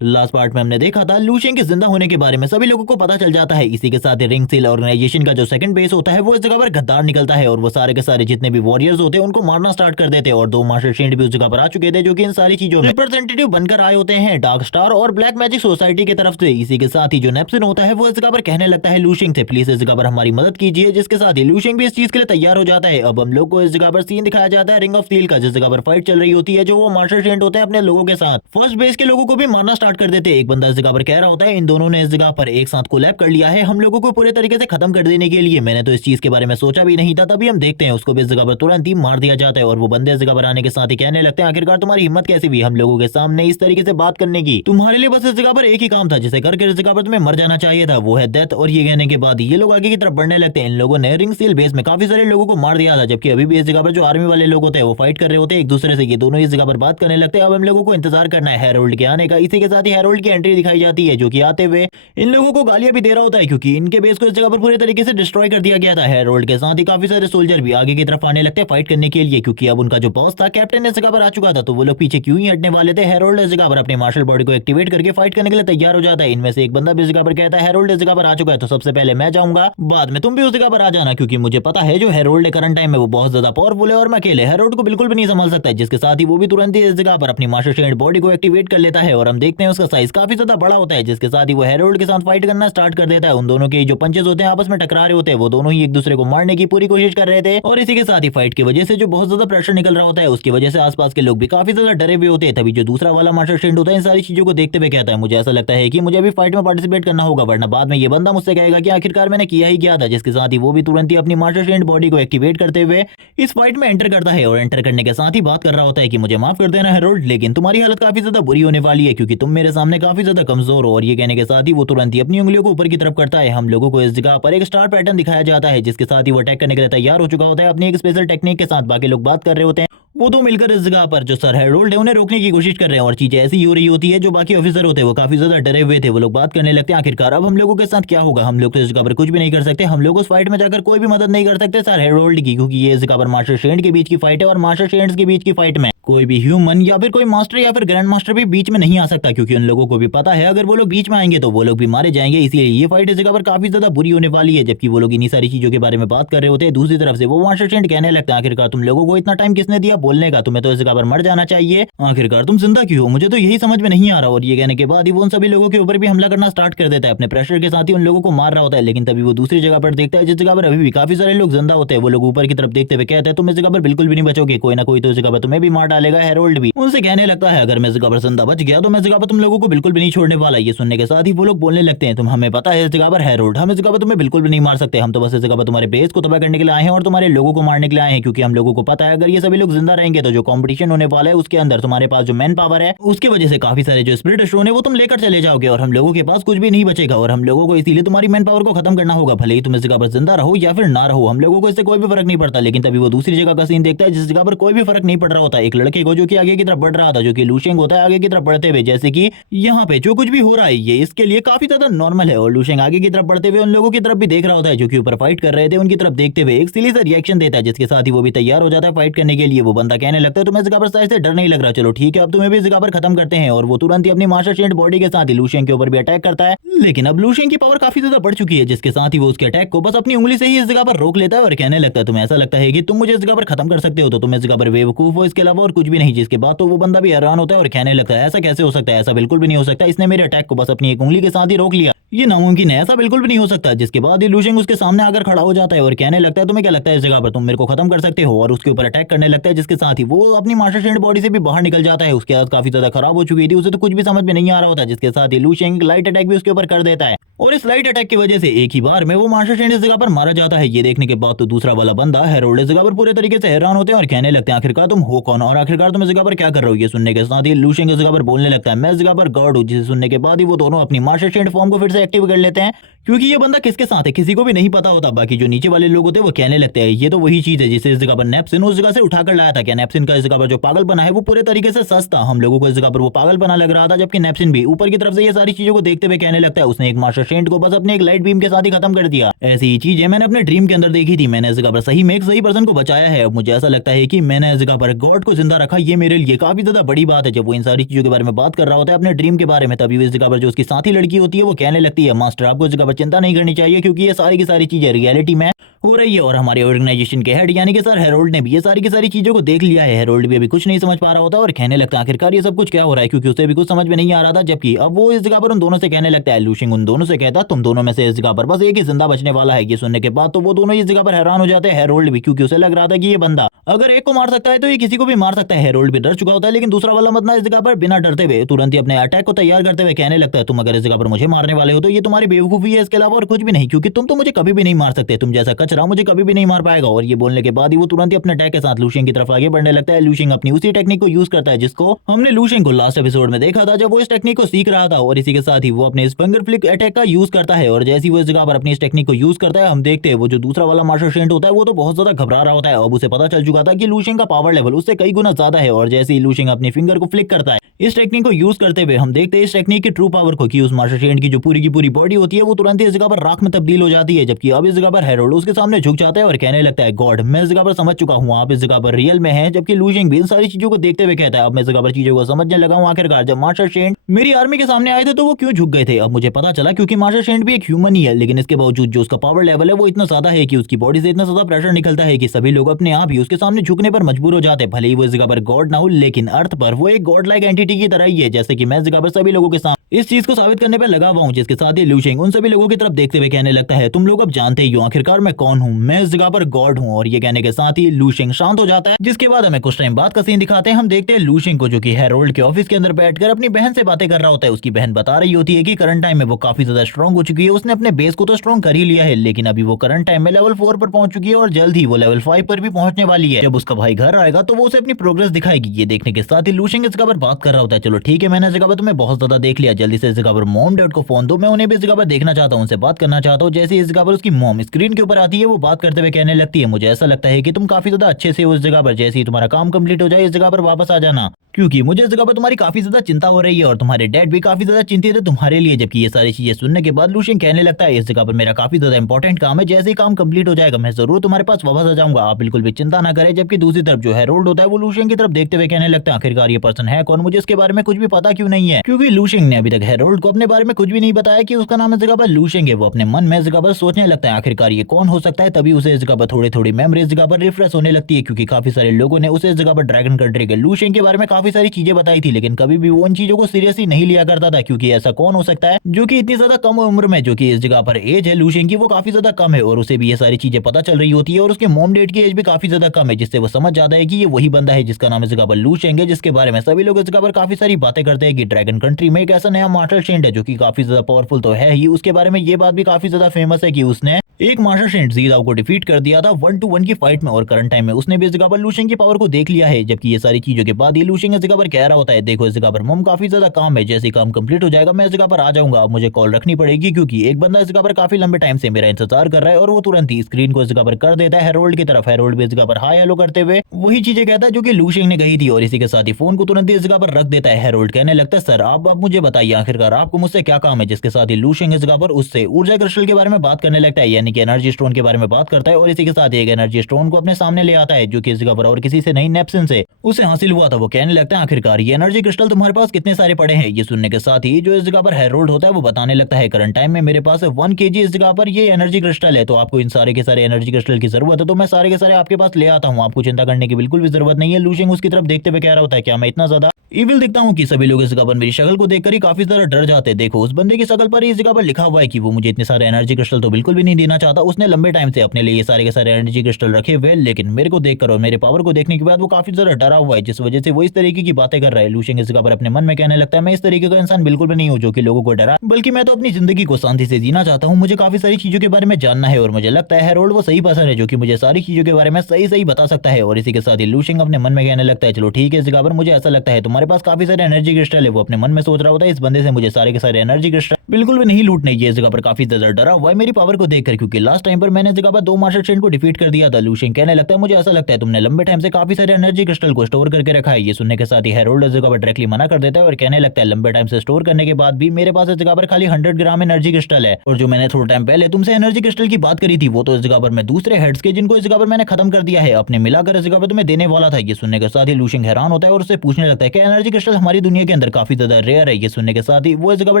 Last part में हमने देखा था लूशियन के जिंदा होने के बारे में सभी लोगों को पता चल जाता है। इसी के साथ ही रिंग सील ऑर्गेनाइजेशन का जो सेकंड बेस होता है वो इस जगह पर गद्दार निकलता है और वो सारे के सारे जितने भी वॉरियर्स होते हैं उनको मारना स्टार्ट कर देते हैं। और दो मास्टर शेंड भी उस जगह पर आ चुके थे जो कि इन सारी चीजों में रिप्रेजेंटेटिव बनकर आए होते हैं डार्क स्टार और ब्लैक मैजिक सोसाइटी की तरफ से। इसी के साथ ही जो नेप्सिन होता है वो इस जगह पर कहने लगता है लूशियन से प्लीज इस जगह पर हमारी मदद कीजिए, जिसके साथ ही लूशियन भी इस चीज के लिए तैयार हो जाता है। अब हम लोग को इस जगह पर सीन दिखाया जाता है रिंग ऑफ स्टील का, जिस जगह पर फाइट चल रही होती है जो वो मास्टर शेंड होते हैं अपने लोगों के साथ फर्स्ट बेस के लोगों को भी मारना स्टार्ट कर देते हैं। एक बंदा इस जगह पर कह रहा होता है इन दोनों ने इस जगह पर एक साथ कोलैब कर लिया है हम लोगों को पूरे तरीके से खत्म कर देने के लिए। मैंने तो इस चीज के बारे में सोचा भी नहीं था। तभी हम देखते हैं उसको भी इस जगह पर तुरंत ही मार दिया जाता है और वो बंदे इस जगह पर आने के साथ ही कहने लगते हैं आखिरकार तुम्हारी हिम्मत कैसी हुई हम लोगों के सामने इस तरीके से बात करने की। तुम्हारे लिए बस इस जगह पर एक ही काम था जिसे करके इस जगह पर तुम्हें मर जाना चाहिए था, वो है डेथ। और ये कहने के बाद ये लोग आगे की तरफ बढ़ने लगते हैं। इन लोगों ने रिंग सील बेस में काफी सारे लोगों को मार दिया था, जबकि अभी भी इस जगह पर जो आर्मी वाले लोग होते हैं वो फाइट कर रहे होते हैं एक दूसरे से। ये दोनों इस जगह पर बात करने लगते हैं। अब हम लोगों को इंतजार करना है हेरोल्ड के आने का। इसी के साथ ही हेरोल्ड की एंट्री दिखाई जाती है जो कि आते हुए इन लोगों को गालियां भी दे रहा होता है क्योंकि इनके बेस को इस जगह पर पूरे तरीके से डिस्ट्रॉय कर दिया गया था। हेरोल्ड के साथ ही काफी सारे सोल्जर भी आगे की तरफ आने लगते हैं फाइट करने के लिए, क्योंकि अब उनका जो बॉस था कैप्टन इस जगह पर आ चुका था, तो वो लोग पीछे क्यों ही हटने वाले थे। हेरोल्ड इस जगह पर अपने मार्शल बॉडी को एक्टिवेट करके फाइट करने के लिए तैयार हो जाता है। इनमें से एक बंदा भी इस जगह पर कहता है हेरोल्ड इस जगह पर आ चुका है तो सबसे पहले मैं जाऊंगा, बाद में तुम भी उस जगह पर आ जाना, क्योंकि मुझे पता है जो हेरोल्ड करंट टाइम में वो बहुत ज्यादा पावरफुल है और मैं अकेले हेरोल्ड को बिल्कुल भी नहीं संभाल सकता। जिसके साथ ही वो भी तुरंत ही इस जगह पर अपनी मास्टर शेड बॉडी को एक्टिवेट कर लेता है और हम देखते हैं उसका साइज काफी ज्यादा बड़ा होता है। जिसके साथ ही वो हेरोल्ड के साथ फाइट करना स्टार्ट कर देता है। उन दोनों के जो पंचेस होते हैं आपस में टकरा रहे होते हैं, वो दोनों ही एक दूसरे को मारने की पूरी कोशिश कर रहे थे। और इसी के साथ ही फाइट की वजह से जो बहुत ज्यादा प्रेशर निकल रहा होता है उसकी वजह से आसपास के लोग भी काफी ज्यादा डरे हुए होते हैं। तभी जो दूसरा वाला मास्टर शेड होता है इन सारी चीजों को देखते हुए कहता है मुझे ऐसा लगता है कि मुझे अभी फाइट में पार्टिसिपेट करना होगा, वरना बाद में ये बंदा मुझसे कहेगा कि आखिरकार मैंने किया ही क्या था। जिसके साथ ही वो भी तुरंत ही अपनी मास्टर शेड बॉडी को एक्टिवेट करते हुए इस फाइट में एंटर करता है और एंटर करने के साथ ही बात कर रहा होता है कि मुझे माफ कर देना हेरोल्ड, लेकिन तुम्हारी हालत काफी ज्यादा बुरी होने वाली है क्योंकि तुम मेरे सामने काफी ज्यादा कमजोर हो। और ये कहने के साथ ही वो तुरंत ही अपनी उंगलियों को ऊपर की तरफ करता है। हम लोगों को इस जगह पर एक स्टार पैटर्न दिखाया जाता है जिसके साथ ही वो अटैक करने के लिए तैयार हो चुका होता है अपनी एक स्पेशल टेक्निक के साथ। बाकी लोग बात कर रहे होते हैं, वो दो मिलकर इस जगह पर जो सर हेरोल्ड है उन्हें रोकने की कोशिश कर रहे हैं और चीजें ऐसी हो रही होती है जो बाकी ऑफिसर होते हैं वो काफी ज्यादा डरे हुए थे। वो लोग बात करने लगते हैं आखिरकार अब हम लोगों के साथ क्या होगा, हम लोग तो इस जगह पर कुछ भी नहीं कर सकते, हम लोग उस फाइट में जाकर कोई भी मदद नहीं कर सकते सर हेरोल्ड की, क्योंकि ये इस जगह पर मास्टर शेड के बीच की फाइट है और मास्टर शेड्स के बीच की फाइट में कोई भी ह्यूमन या फिर कोई मास्टर या फिर ग्रैंड मास्टर भी बीच में नहीं आ सकता, क्योंकि उन लोगों को भी पता है अगर वो लोग बीच में आएंगे तो वो लोग भी मारे जाएंगे। इसीलिए ये फाइट इस जगह पर काफी ज्यादा बुरी होने वाली है। जबकि वो लोग इन्हीं सारी चीजों के बारे में बात कर रहे होते हैं, दूसरी तरफ से वो मास्टर शेड कहने लगता है आखिरकार तुम लोगों को इतना टाइम किसने दिया बोलने का, तुम्हें तो इस जगह पर मर जाना चाहिए, आखिरकार तुम जिंदा क्यों हो, मुझे तो यही समझ में नहीं आ रहा। और ये कहने के बाद ही वो उन सभी लोगों के ऊपर भी हमला करना स्टार्ट कर देता है, अपने प्रेशर के साथ ही उन लोगों को मार रहा होता है। लेकिन तभी वो दूसरी जगह पर देखता है जिस जगह पर अभी भी काफी सारे लोग जिंदा होते हैं। वो लोग ऊपर की तरफ देखते हुए कहते हैं तुम इस जगह पर बिल्कुल भी नहीं बचोगे, कोई ना कोई तो इस जगह पर तुम्हें भी मार डालेगा। हेरोल्ड भी उनसे कहने लगता है अगर मैं इस जगह पर जिंदा बच गया तो मैं इस जगह पर तुम लोगों को बिल्कुल भी नहीं छोड़ने वाला। ये सुनने के साथ ही वो लोग बोलने लगते हैं तुम हमें पता है इस जगह पर हेरोल्ड, हम इस जगह पर तुम्हें बिल्कुल भी नहीं मार सकते, हम तो बस इस जगह पर तुम्हारे बेस को तबाह करने के लिए आए हैं और तुम्हारे लोगों को मारने के लिए आए हैं, क्योंकि हम लोगों को पता है अगर ये सभी लोग जिंदा रहेंगे तो जो कॉम्पिटिशन होने वाला है उसके अंदर तुम्हारे पास जो मैन पावर है उसकी वजह से काफी सारे जो स्पिरिट स्टोन है वो तुम लेकर चले जाओगे और हम लोगों के पास कुछ भी नहीं बचेगा और हम लोगों को इसीलिए तुम्हारी मैन पावर को खत्म करना होगा, भले ही तुम इस जगह पर जिंदा रहो या फिर ना रहो, हम लोगों को इससे कोई भी फर्क नहीं पड़ता। लेकिन तभी वो दूसरी जगह का सीन देखता है जिस जगह पर कोई भी फर्क नहीं पड़ रहा होता, एक लड़के को जो कि आगे की तरफ बढ़ रहा था, जो कि लूशियन होता है आगे की तरफ बढ़ते हुए, जैसे कि यहाँ पे जो कुछ भी हो रहा है ये इसके लिए काफी ज्यादा नॉर्मल है। और लूशियन आगे की तरफ बढ़ते हुए उन लोगों की तरफ भी देख रहा होता है जो कि ऊपर फाइट कर रहे थे, उनकी तरफ देखते हुए एक सिली सा रिएक्शन देता है, जिसके साथ ही वो भी तैयार हो जाता है फाइट करने के लिए। वो बंदा कहने लगता है तुम्हें इस जगह पर शायद से डर नहीं लग रहा, चलो ठीक है अब तुम्हें भी इस जगह पर खत्म करते हैं। और वो तुरंत ही अपनी मास्टर शेड बॉडी के साथ ही लूशियन के ऊपर भी अटैक करता है। लेकिन अब लूशियन की पावर काफी ज्यादा बढ़ चुकी है, जिसके साथ ही वो उसके अटैक को बस अपनी उंगली से ही इस जगह पर रोक लेता है और कहने लगता है तुम्हें ऐसा लगता है कि तुम मुझे इस जगह पर खत्म कर सकते हो तो तुम इस जगह पर बेवकूफ हो, इसके अलावा और कुछ भी नहीं। जिसके बाद तो वो बंदा भी हैरान होता है और कहने लगता है ऐसा कैसे हो सकता है, ऐसा बिल्कुल भी नहीं हो सकता, इसने मेरे अटैक को बस अपनी एक उंगली के साथ ही रोक लिया, ये नामुमकिन है, ऐसा बिल्कुल भी नहीं हो सकता। जिसके बाद ही लूशियन उसके सामने आकर खड़ा हो जाता है और कहने लगता है तुम्हें क्या लगता है इस जगह पर तुम मेरे को खत्म कर सकते हो, और उसके ऊपर अटैक करने लगता है। जिसके साथ ही वो अपनी मास्टर शेड बॉडी से भी बाहर निकल जाता है, उसकी हालत काफी ज्यादा खराब हो चुकी थी, उसे तो कुछ भी समझ में नहीं आ रहा होता। जिसके साथ ही लूशियन लाइट अटैक भी उसके ऊपर कर देता है और इस लाइट अटैक की वजह से एक ही बार में वो मास्टर शेड इस जगह पर मारा जाता है। ये देखने के बाद तो दूसरा वाला बंदा हेरोल्ड इस जगह पर पूरे तरीके से हैरान होते हैं और कहने लगते हैं आखिरकार तुम हो कौन और आखिरकार तुम इस जगह पर क्या कर रहे हो। ये सुनने के साथ ही लूशियन इस जगह पर बोलने लगता है मैं इस जगह पर गॉड हूँ। जिसे सुनने के बाद ही वो दोनों अपनी मास्टर शेड फॉर्म को फिर से एक्टिव कर लेते हैं, क्योंकि ये बंदा किसके साथ है किसी को भी नहीं पता होता। बाकी जो नीचे वाले लोग होते हैं वो कहने लगते हैं ये तो वही चीज है जिसे इस जगह पर नेप्सिन उस जगह से उठाकर लाया था। क्या नेप्सिन का इस जगह पर जो पागलपना है वो पूरे तरीके से सच था, हम लोगों को इस जगह पर वो पागलपना लग रहा था। जबकि नेप्सिन भी ऊपर की तरफ से ये सारी चीजों को देखते हुए कहने लगता है उसने एक मास्टर शेंट को बस अपने एक लाइट बीम के साथ ही खत्म कर दिया। ऐसी ही चीज है मैंने अपने ड्रीम के अंदर देखी थी, मैंने इस जगह पर सही में एक सही पर्सन को बचाया है। अब मुझे ऐसा लगता है कि मैंने इस जगह पर गॉड को जिंदा रखा, ये मेरे लिए काफी ज्यादा बड़ी बात है। जब वो इन सारी चीजों के बारे में बात कर रहा होता है अपने ड्रीम के बारे में, तभी इस जगह पर जो उसकी साथी लड़की होती है वो कहने लगती है मास्टर आपको इस जगह पर चिंता नहीं करनी चाहिए क्योंकि ये सारी की सारी चीजें रियलिटी में हो रही है। और हमारे ऑर्गेनाइजेशन के हेड यानी कि सर हेरोल्ड ने भी ये सारी की सारी चीजों को देख लिया है। हेरोल्ड भी अभी कुछ नहीं समझ पा रहा होता और कहने लगता है आखिरकार ये सब कुछ क्या हो रहा है, क्योंकि उसे भी कुछ समझ में नहीं आ रहा था। जबकि अब वो इस जगह पर उन दोनों से कहने लगता है, लूशिंग उन दोनों से कहता तुम दोनों में से इस जगह पर बस एक ही जिंदा बचने वाला है। ये सुनने के बाद तो वो दोनों इस जगह पर हैरान हो जाते हैं, हेरोल्ड भी, क्योंकि उसे लग रहा था कि ये बंदा अगर एक को मार सकता है तो ये किसी को भी मार सकता है। हेरोल्ड भी डर चुका होता है, लेकिन दूसरा वाला मत ना इस जगह पर बिना डरते हुए तुरंत ही अपने अटैक को तैयार करते हुए कहने लगता है तुम अगर इस जगह पर मुझे मारने वाले हो तो ये तुम्हारी बेवकूफी है, इसके अलावा और कुछ भी नहीं, क्योंकि तुम तो मुझे कभी भी नहीं मार सकते, तुम जैसा कचरा मुझे कभी भी नहीं मार पाएगा। और ये बोलने के बाद ही वो तुरंत ही अपने अटैक के साथ लूशिंग की तरफ आगे बढ़ने लगता है। लूशिंग अपनी उसी टेक्निक को यूज करता है जिसको हमने लूशिंग को लास्ट एपिसोड में देखा था जब वो इस टेक्निक को सीख रहा था, और इसी के साथ ही वो अपने फिंगर फ्लिक अटैक का यूज करता है। और जैसे ही वो इस जगह पर अपनी इस टेक्निक को यूज करता है हम देखते हैं वो जो दूसरा वाला मास्टर शेंट होता है वो तो बहुत ज्यादा घबरा रहा होता है। अब उसे पता चल चुका था कि लूशिंग का पावर लेवल उससे कई गुना ज्यादा है। और जैसे ही लूशिंग अपनी फिंगर को फ्लिक करता है इस टेक्निक को यूज करते हुए हम देखते हैं इस टेक्निक की ट्रू पावर को कि उस मास्टर शेंट की जो पूरी की पूरी बॉडी होती है वो तुरंत ही इस जगह पर राख में तब्दील हो जाती है। जबकि अब इस जगह पर हेरोल्ड उसके सामने झुक जाता है और कहने लगता है गॉड मैं इस जगह पर समझ चुका हूँ आप इस जगह पर रियल में हैं। जबकि लूशिंग भी इन सारी चीजों को देखते हुए कहता है अब मैं इस जगह पर चीजों को समझने लगा हूँ, आखिरकार जब मास्टर शेंट मेरी आर्मी के सामने आए थे तो वो क्यों झुक गए थे। अब मुझे पता चला क्योंकि मास्टर शेंट भी एक ह्यूमन ही है, लेकिन इसके बावजूद जो उसका पावर लेवल है वो इतना ज्यादा है कि उसकी बॉडी से इतना ज्यादा प्रेशर निकलता है कि सभी लोग अपने आप ही उसके सामने झुकने पर मजबूर हो जाते हैं। भले ही वो इस जगह पर गॉड ना हो लेकिन अर्थ पर वो एक गॉड लाइक एंटिटी की तरह ही है। जैसे कि मैं इस जगह पर सभी लोगों के सामने इस चीज को साबित करने पर लगा हुआ हूँ, जिसके साथ ही लूशिंग उन सभी लोगों की तरफ देखते हुए कहने लगता है तुम लोग अब जानते ही हो आखिरकार मैं कौन हूँ, मैं इस जगह पर गॉड हूँ। और ये कहने के साथ ही लूशिंग शांत हो जाता है, जिसके बाद हमें कुछ टाइम बाद का सीन दिखाते हैं। हम देखते हैं लूशिंग को जो कि हेरोल्ड के ऑफिस के अंदर बैठकर अपनी बहन से बातें कर रहा होता है। उसकी बहन बता रही होती है कि करंट टाइम में वो काफी ज्यादा स्ट्रॉन्ग हो चुकी है, उसने अपने बेस को तो स्ट्रॉन्ग कर ही लिया है लेकिन अभी वो करंट टाइम में लेवल 4 पर पहुंच चुकी है और जल्द ही वो लेवल 5 पर भी पहुंचने वाली है। जब उसका भाई घर आएगा तो वो उसे अपनी प्रोग्रेस दिखाएगी। ये देखने के साथ ही लूशिंग इस जगह पर बात कर रहा होता है, चलो ठीक है मैंने इस जगह पर तुम्हें बहुत ज्यादा देख लिया, जल्दी से इस जगह पर मॉम डैड को फोन दो, मैं उन्हें भी इस जगह पर देखना चाहता हूँ, उनसे बात करना चाहता हूँ। जैसे इस जगह पर उसकी मॉम स्क्रीन के ऊपर आती है वो बात करते हुए कहने लगती है मुझे ऐसा लगता है कि तुम काफी ज्यादा अच्छे से हो इस जगह पर, जैसे ही तुम्हारा काम कंप्लीट हो जाए इस जगह पर वापस आ जाना, क्योंकि मुझे इस जगह पर तुम्हारी काफी ज्यादा चिंता हो रही है और तुम्हारे डैड भी काफी ज्यादा चिंतित है तुम्हारे लिए। जबकि ये सारी चीजें सुनने के बाद लूशिंग कहने लगता है इस जगह पर मेरा काफी ज्यादा इंपॉर्टेंट काम है, जैसे ही काम कंप्लीट हो जाएगा मैं जरूर तुम्हारे पास वापस आ जाऊंगा, आप बिल्कुल भी चिंता ना करें। जबकि दूसरी तरफ जो हेरोल्ड होता है वो लूशिंग की तरफ देखते हुए कहने लगता है आखिरकार ये पर्सन है कौन, मुझे इसके बारे में कुछ भी पता क्यों नहीं है, क्योंकि लूशिंग ने अभी तक हेरोल्ड को अपने बारे में कुछ भी नहीं बताया कि उसका नाम इस जगह पर लूशिंग है। वो अपने मन में इस जगह पर सोचने लगता है आखिरकार ये कौन हो सकता है। तभी उसे इस जगह पर थोड़ी थोड़ी मेमोरी इस जगह पर रिफ्रेश होने लगती है, क्योंकि काफी सारे लोगों ने उसे इस जगह पर ड्रैगन कंट्री के लूशिंग के बारे में काफी सारी चीजें बताई थी, लेकिन कभी भी वो उन चीजों को सीरियसली नहीं लिया करता था, क्योंकि ऐसा कौन हो सकता है जो कि इतनी ज्यादा कम उम्र में, जो कि इस जगह पर एज है लूशिंग की वो काफी ज्यादा कम है और उसे भी ये सारी चीजें पता चल रही होती है और उसके मॉम डैड की एज भी काफी ज्यादा कम है, जिससे वो समझ जाता है कि ये वही बंदा है जिसका नाम इस जगह पर लूशिंग है, जिसके बारे में सभी लोग इस जगह पर काफी सारी बातें करते हैं कि ड्रैगन कंट्री में एक ऐसा नया मार्शल शेंट है जो कि काफी ज्यादा पावरफुल तो है ही, उसके बारे में ये बात भी काफी ज्यादा फेमस है कि उसने एक मास्टर शेंट जीदाओ को डिफीट कर दिया था 1-1 की फाइट में और करंट टाइम में उसने भी इस जगह पर लूशिंग की पावर को देख लिया है। जबकि ये सारी चीजों के बाद ये लूशिंग इस जगह पर कह रहा होता है देखो इस जगह पर मम काफी ज्यादा काम है, जैसे काम कंप्लीट हो जाएगा मैं इस जगह पर आ जाऊंगा, अब मुझे कॉल रखनी पड़ेगी क्योंकि एक बंदा इस जगह पर काफी लंबे टाइम से मेरा इंतजार कर रहा है। और वो तुरंत ही स्क्रीन को इस जगह पर कर देता है हेरोल्ड की तरफ। हेरोल्ड भी इस जगह पर हाय हेलो करते हुए वही चीजें कहता है जो कि लूशिंग ने कही थी और इसी के साथ ही फोन को तुरंत ही इस जगह पर रख देता है। हेरोल्ड कहने लगता है सर आप मुझे बताइए आखिरकार आपको मुझसे क्या काम है, जिसके साथ ही लूशिंग इस जगह पर उससे ऊर्जा क्रिस्टल के बारे में बात करने लगता है, यानी कि एनर्जी स्टोन के बारे में बात करता है और इसी के साथ एक एनर्जी स्टोन को अपने सामने ले आता है जो कि इस जगह पर और किसी से नहीं नेप्सिन से उसे हासिल हुआ था। वो कहने लगता है आखिरकार ये एनर्जी क्रिस्टल तुम्हारे पास कितने सारे पड़े हैं। ये सुनने के साथ ही जो इस जगह पर हेरोल्ड होता है वो बताने लगता है करंट टाइम में मेरे पास 1 kg इस जगह पर ये एनर्जी क्रिस्टल है, तो आपको इन सारे के सारे एनर्जी क्रिस्टल की जरूरत है तो मैं सारे के सारे आपके पास ले आता हूँ, आपको चिंता करने की बिल्कुल भी जरूरत नहीं है। लूशिंग उसकी तरफ देखते हुए कह रहा होता है क्या मैं इतना ज्यादा इविल दिखता हूँ कि सभी लोग इस जगह पर मेरी शक्ल को देखकर ही काफी ज्यादा डर जाते हैं। देखो उस बंदे की शक्ल पर इस जगह पर लिखा हुआ है कि वो मुझे इतने सारे एनर्जी क्रिस्टल तो बिल्कुल भी नहीं देना चाहता, उसने लंबे टाइम से अपने लिए ये सारे के सारे एनर्जी क्रिस्टल रखे हुए, लेकिन मेरे को देखकर और मेरे पावर को देखने के बाद वो काफी ज्यादा डरा हुआ है, जिस वजह से वो इस तरीके की बातें कर रहा है। लूशिंग इस जगह पर अपने मन में कहने लगता है मैं इस तरीके का इंसान बिल्कुल भी नहीं हूँ जो कि लोगों को डरा, बल्कि मैं तो अपनी जिंदगी को शांति से जीना चाहता हूँ, मुझे काफी सारी चीजों के बारे में जानना है और मुझे लगता है हेरोल्ड वो सही पर्सन है जो कि मुझे सारी चीजों के बारे में सही सही बता सकता है। और इसी के साथ ही लूशिंग अपने मन में कहने लगता है चलो ठीक है इस जगह पर मुझे ऐसा लगता है तुम्हारे पास काफी सारे एनर्जी क्रिस्टल है। वो अपने मन में सोच रहा होता है इस बंदे से मुझे सारे के सारे एनर्जी क्रिस्टल बिल्कुल भी नहीं लूटने, ये इस जगह पर काफी ज्यादा डरा हुआ है मेरी पावर को देखकर, क्योंकि लास्ट टाइम पर मैंने इस जगह पर 2 मास्टर स्ट्रेंड को डिफीट कर दिया था। लूशियन कहने लगता है मुझे ऐसा लगता है तुमने लंबे टाइम से काफी सारे एनर्जी क्रिस्टल को स्टोर करके रखा है। ये सुनने के साथ ही हेरोल्ड इस जगह पर डायरेक्टली मना कर देता है और कहने लगता है लंबे टाइम से स्टोर करने के बाद भी मेरे पास इस जगह पर खाली 100 ग्राम एनर्जी क्रिस्टल है, और जो मैंने थोड़ा टाइम पहले तुमसे एनर्जी क्रिस्टल की बात करी थी वो तो इस जगह पर मैं दूसरे हेड्स के जिनको इस जगह पर मैंने खत्म कर दिया है अपने मिलाकर इस जगह पर तुम्हें देने वाला था। ये सुनने के साथ ही लूशियन हैरान होता है और उससे पूछने लगता है कि एनर्जी क्रिस्टल हमारी दुनिया के अंदर काफी ज्यादा रेयर है। ये सुनने के साथ ही वो इस जगह पर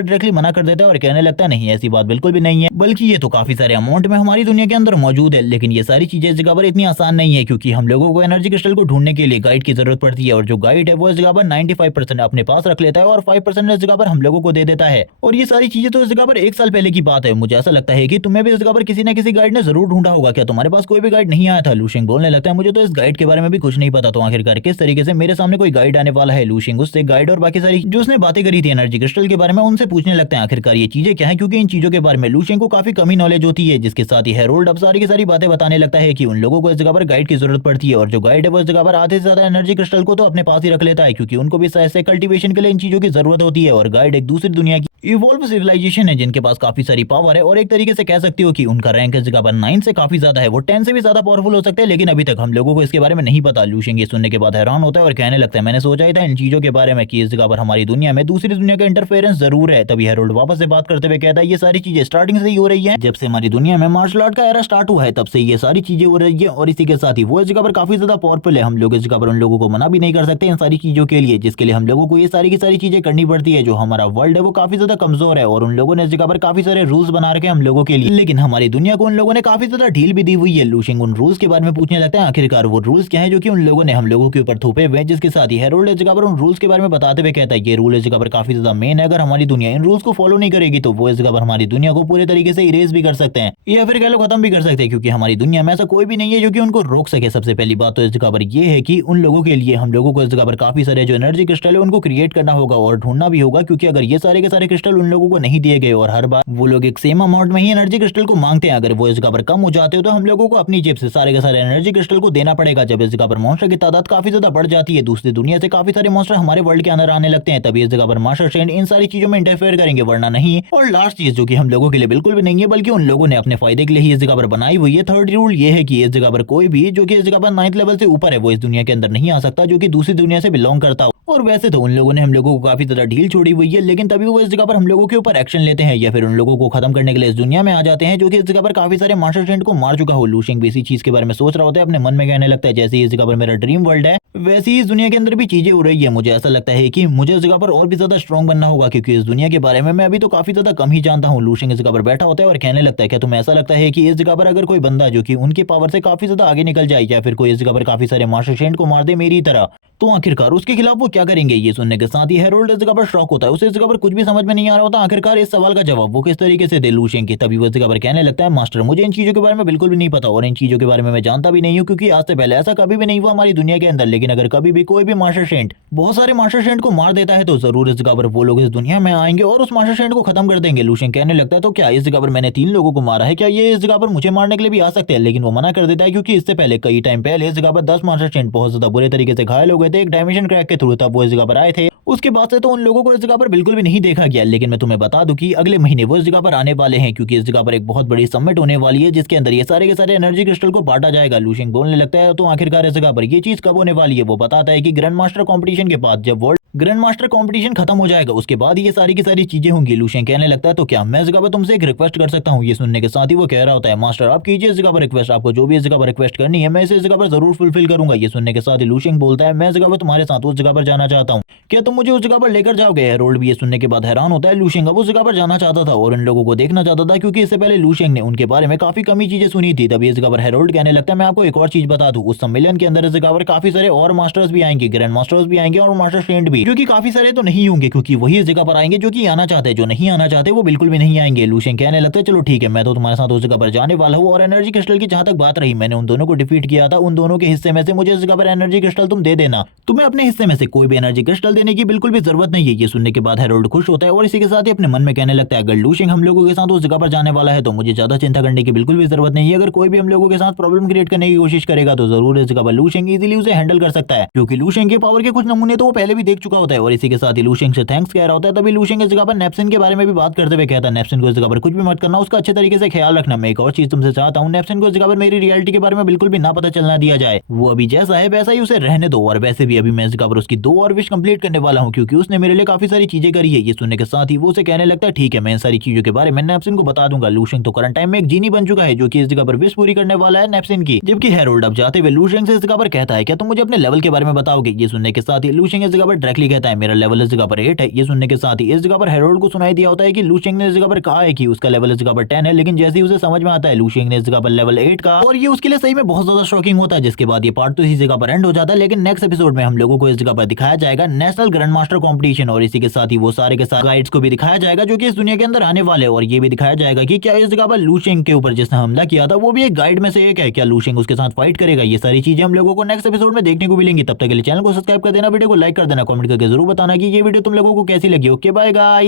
डायरेक्टली मना कर देता है और कहने लगता है नहीं, ऐसी बात बिल्कुल भी नहीं है, बल्कि ये तो काफी सारे अमाउंट में हमारी दुनिया के अंदर मौजूद है। लेकिन ये सारी चीजें इस जगह पर इतनी आसान नहीं है, क्योंकि हम लोगों को एनर्जी क्रिस्टल को ढूंढने के लिए गाइड की जरूरत पड़ती है, और जो गाइड है वो इस जगह पर 95% अपने पास रख लेता है और 5% इस जगह पर हम लोगों को दे देता है। और ये सारी चीजें तो इस जगह पर 1 साल पहले की बात है। मुझे ऐसा लगता है कि तुम्हें भी इस जगह पर किसी न किसी गाइड ने जरूर ढूंढा होगा, क्या तुम्हारे पास कोई भी गाइड नहीं आया था? लूशियन बोलने लगता है मुझे तो इस गाइड के बारे में भी कुछ नहीं पता, तो आखिरकार किस तरीके से मेरे सामने कोई गाइड आने वाला है? लूशियन उससे गाइड और बाकी सारी जो उसने बातें करी थी एनर्जी क्रिस्टल के बारे में उनसे पूछने लगते हैं आखिरकार ये चीजें क्या है, क्योंकि इन चीजों के बारे में लूशियन को काफी कमी नॉलेज होती है। जिसके साथ ही हेरोल्ड अब सारी की सारी बातें बताने लगता है कि उन लोगों को इस जगह पर गाइड की जरूरत पड़ती है, और जो गाइड है वो इस जगह पर आधे से ज्यादा एनर्जी क्रिस्टल को तो अपने पास ही रख लेता है, क्योंकि उनको भी ऐसे कल्टीवेशन के लिए इन चीजों की जरूरत होती है। और गाइड एक दूसरी दुनिया की इवॉल्व सिविलाइजेशन है जिनके पास काफी सारी पावर है, और एक तरीके से कह सकती हो कि उनका रैंक इस जगह पर 9 से काफी ज्यादा है, वो 10 से भी ज्यादा पावरफुल हो सकते हैं, लेकिन अभी तक हम लोगों को इसके बारे में नहीं पता। लूशियन ये सुनने के बाद हैरान होता है और कहने लगता है मैंने सोचा ही था इन चीजों के बारे में कि इस जगह पर हमारी दुनिया में दूसरी दुनिया का इंटरफेरेंस जरूर है। तभी हेरोल्ड वापस से बात करते हुए कहता है ये सारी चीजें स्टार्टिंग से ही हो रही है, जब से हमारी दुनिया में मार्शल आर्ट का एरा स्टार्ट हुआ है तब से ये सारी चीजें हो रही है, और इसी के साथ ही वो इस जगह पर काफी ज्यादा पावरफुल है। हम लोग इस जगह पर उन लोगों को मना भी नहीं कर सकते इन सारी चीजों के लिए, जिसके लिए हम लोगों को ये सारी की सारी चीजें करनी पड़ती है। जो हमारा वर्ल्ड है वो काफी ज्यादा कमजोर है, और उन लोगों ने इस जगह पर काफी सारे रूल्स बना रखे हम लोगों के लिए, लेकिन हमारी दुनिया को उन लोगों ने काफी ज्यादा ढील भी दी हुई है। लूशियन उन रूल्स के बारे में पूछने लगता है आखिरकार वो रूल्स क्या है जो कि उन लोगों ने हम लोगों के ऊपर थोपे हुए हैं। जिसके साथ ही हेरोल्ड इस जगह पर उन रूल्स के बारे में बताते हुए कहता है ये रूल इस जगह पर काफी ज्यादा मेन है, अगर हमारी दुनिया इन रूल्स को फॉलो नहीं करेगी तो वो इस जगह पर हमारी दुनिया को पूरे तरीके से इरेज भी कर सकते हैं, या फिर कह लो खत्म भी कर सकते हैं, क्योंकि हमारी दुनिया में ऐसा कोई भी नहीं है जो कि उनको रोक सके। सबसे पहली बात तो इस जगह पर ये है कि उन लोगों के लिए हम लोगों को इस जगह पर काफी सारे जो एनर्जी क्रिस्टल है उनको क्रिएट करना होगा और ढूंढना भी होगा, क्योंकि अगर ये सारे के सारे क्रिस्टल उन लोगों को नहीं दिए गए और हर बार वो लोग एक सेम अमाउंट में ही एनर्जी क्रिस्टल को मांगते हैं, अगर वो इस जगह पर कम हो जाते हो तो हम लोगों को अपनी जेब से सारे के सारे एनर्जी क्रिस्टल को देना पड़ेगा। जब इस जगह पर मॉन्स्टर की तादाद काफी ज्यादा बढ़ जाती है, दूसरी दुनिया से काफी सारे मॉन्स्टर हमारे वर्ल्ड के अंदर आने लगते हैं, तभी इस जगह पर मास्टर स्ट्रेंड इन सारी चीजों में इंटरफेयर करेंगे, वरना नहीं। और लास्ट चीज जो कि हम लोगों के लिए बिल्कुल भी नहीं है, बल्कि उन लोगों ने अपने फायदे के लिए ही इस जगह पर बनाई हुई है। थर्ड रूल ये है कि इस जगह पर कोई भी जो कि इस जगह पर 9th लेवल से ऊपर है वो इस दुनिया के अंदर नहीं आ सकता, जो कि दूसरी दुनिया से बिलोंग करता हो। और वैसे तो उन लोगों ने हम लोगों को काफी ज्यादा ढील छोड़ी हुई है, लेकिन तभी वो इस जगह पर हम लोगों के ऊपर एक्शन लेते हैं या फिर उन लोगों को खत्म करने के लिए इस दुनिया में आ जाते हैं, जो कि इस जगह पर काफी सारे मास्टर स्ट्रेंड को मार चुका हो। लूशियन भी इसी चीज के बारे में सोच रहा होता है, अपने मन में कहने लगता है जैसे ही इस जगह पर मेरा ड्रीम वर्ल्ड है वैसे ही इस दुनिया के अंदर भी चीजें हो रही है। मुझे ऐसा लगता है कि मुझे इस जगह पर और भी ज्यादा स्ट्रॉन्ग बनना होगा, क्योंकि इस दुनिया के बारे में मैं अभी तो काफी ज्यादा कम ही जानता हूँ। लूशियन इस जगह पर बैठा होता है और कहने लगता है क्या तुम्हें ऐसा लगता है कि इस जगह पर अगर कोई बंदा जो कि उनकी पावर से काफी ज्यादा आगे निकल जाए या फिर कोई इस जगह पर काफी सारे मास्टर स्ट्रेंड को मार दे मेरी तरह, तो आखिरकार उसके खिलाफ वो क्या करेंगे? ये सुनने के साथ ही हेरोल्ड इस जगह पर शॉक होता है, उसे इस जगह पर कुछ भी समझ में नहीं आ रहा होता आखिरकार इस सवाल का जवाब वो किस तरीके से दे लूशियन के। तभी वो इस जगह पर कहने लगता है मास्टर मुझे इन चीजों के बारे में बिल्कुल भी नहीं पता, और इन चीजों के बारे में मैं जानता भी नहीं हूँ, क्योंकि आज से पहले ऐसा कभी भी नहीं हुआ हमारी दुनिया के अंदर। लेकिन अगर कभी भी कोई भी मास्टर स्ट्रेंड बहुत सारे मास्टर स्ट्रेंड को मार देता है तो जरूर इस जगह पर वो लोग इस दुनिया में आएंगे और उस मास्टर स्ट्रेंड को खत्म कर देंगे। लूशियन कहने लगता है तो क्या इस जगह पर मैंने 3 लोगों को मारा है, क्या ये इस जगह पर मुझे मारने के लिए भी आ सकते हैं? लेकिन वो मना कर देता है, क्योंकि इससे पहले कई टाइम पहले इस जगह पर 10 मास्टर स्ट्रेंड बहुत ज्यादा बुरे तरीके से घायल हो गए थे एक डायमेंशन क्रैक के थ्रू, तब वो इस जगह पर आए थे। उसके बाद से तो उन लोगों को इस जगह पर बिल्कुल भी नहीं देखा गया। लेकिन मैं तुम्हें बता दूं कि अगले महीने वो इस जगह पर आने वाले हैं, क्योंकि इस जगह पर एक बहुत बड़ी समिट होने वाली है जिसके अंदर ये सारे के सारे एनर्जी क्रिस्टल को बांटा जाएगा। लूशियन बोलने लगता है तो आखिरकार इस जगह पर ये चीज कब होने वाली है? वो बताता है कि ग्रैंड मास्टर कॉम्पिटिशन के बाद, जब वर्ल्ड ग्रैंड मास्टर कॉम्पिटिशन खत्म हो जाएगा उसके बाद ये सारी की सारी चीजें होंगी। लूशियन कहने लगता है तो क्या मैं इस जगह पर तुमसे एक रिक्वेस्ट कर सकता हूँ? ये सुनने के साथ ही वो कह रहा होता है मास्टर आप कीजिए इस जगह पर रिक्वेस्ट, आपको जो भी इस जगह पर रिक्वेस्ट करनी है मैं इस जगह पर जरूर फुलफिल करूंगा। ये सुनने के साथ ही लूशियन बोलता है मैं इस जगह पर तुम्हारे साथ उस जगह पर जाना चाहता हूँ, क्या तुम मुझे उस जगह पर लेकर जाओगे? हेरोल्ड भी ये सुनने के बाद हैरान होता है। लूशियन अब उस जगह पर जाना चाहता था और इन लोगों को देखना चाहता था, क्योंकि इससे पहले लूशियन ने उनके बारे में काफी कमी चीजें सुनी थी। तभी इस जगह पर हेरोल्ड कहने लगता है मैं आपको एक और चीज बता दूं, उस सम्मेलन के अंदर इस जगह पर काफी सारे और मास्टर्स भी आएंगे, ग्रैंड मास्टर्स भी आएंगे और मास्टर स्ट्रेंड भी, क्योंकि काफी सारे तो नहीं होंगे, क्योंकि वही इस जगह पर आएंगे जो कि आना चाहते हैं, जो नहीं आना चाहते वो बिल्कुल भी नहीं आएंगे। लूशियन कहने लगता है चलो ठीक है मैं तो तुम्हारे साथ उस जगह पर जाने वाला हूँ, और एनर्जी क्रिस्टल की जहां तक बात रही मैंने उन दोनों को डिफीट किया था, उन दोनों के हिस्से में से मुझे इस जगह पर एनर्जी क्रिस्टल तुम दे देना, तुम्हें अपने हिस्से में से कोई भी एनर्जी क्रिस्टल देने की बिल्कुल भी जरूरत नहीं है। ये सुनने के बाद हेरोल्ड खुश होता है और इसी के साथ ही अपने मन में कहने लगता है अगर लूशियन हम लोगों के साथ उस जगह पर जाने वाला है तो मुझे ज्यादा चिंता करने की बिल्कुल भी जरूरत नहीं है। अगर कोई भी हम लोगों के साथ प्रॉब्लम क्रिएट करने की कोशिश करेगा तो जरूर इस जगह पर लूशियन इजीली उसे हैंडल कर सकता है, क्योंकि लूशियन के पावर के कुछ नमूने तो वो पहले भी देख चुका होता है और इसी के साथ ही लूशियंग से थैंक्स कह रहा होता है। तभी लूशियंग इस जगह पर नेप्सिन के बारे में भी बात करते हुए कहता है नेप्सिन को इस जगह पर कुछ भी मत करना, उसका अच्छे तरीके से ख्याल रखना। मैं एक और चीज तुमसे चाहता हूँ, नेप्सिन को इस जगह पर मेरी रियलिटी के बारे में बिल्कुल भी ना पता चलना दिया जाए। वो अभी जैसा है वैसा ही उसे रहने दो। और वैसे भी अभी मैं इस जगह पर उसकी 2 और विश कंप्लीट करने वाला हूँ, क्योंकि उसने मेरे लिए काफी सारी चीजें करी है। ये सुनने के साथ ही वो उसे कहने लगता है ठीक है, मैं इन सारी चीजों के बारे में नेप्सिन को बता दूंगा। लूशियंग तो करंट टाइम में एक जीनी बन चुका है जो कि इस जगह पर विश पूरी करने वाला है नेप्सिन की। जबकि हेरोल्ड अब जाते हुए लूशियंग से इस जगह पर कहता है क्या तुम मुझे अपने लेवल के बारे में बताओगे। ये सुनने के साथ ही लूशियंग इस जगह पर डायरेक्टली कहता है मेरा लेवल इस जगह पर 8 है। ये सुनने के साथ ही इस जगह पर हेरोल्ड को सुनाई दिया होता है कि लूशियंग ने इस जगह पर कहा है कि उसका लेवल इस जगह पर 10 है, लेकिन जैसे ही उसे समझ में आता है लूशियंग ने इस जगह पर लेवल 8 का, और ये उसके लिए सही में बहुत ज्यादा शॉकिंग होता है। जिसके बाद ये पार्ट तो इसी जगह पर एंड हो जाता है। लेकिन नेक्स्ट एपिसोड में हम लोगों को इस जगह पर दिखाया जाएगा नेशनल ग्रैंड मास्टर कॉम्पिटिशन, और इसी के साथ ही वो सारे के साथ गाइड्स को भी दिखाया जाएगा जो कि इस दुनिया के अंदर आने वाले, और ये भी दिखाया जाएगा कि क्या इस जगह पर लूशियंग के ऊपर जिसने हमला किया था वो भी एक गाइड में से एक है। क्या लूशियंग उसके साथ फाइट करेगा। ये सारी चीजें हम लोगों को नेक्स्ट एपिसोड में देखने को मिलेंगी। तब तक के लिए चैनल को सब्सक्राइब कर देना, वीडियो को लाइक कर देना, कमेंट करके जरूर बताना कि ये वीडियो तुम लोगों को कैसी लगी। Okay bye guys.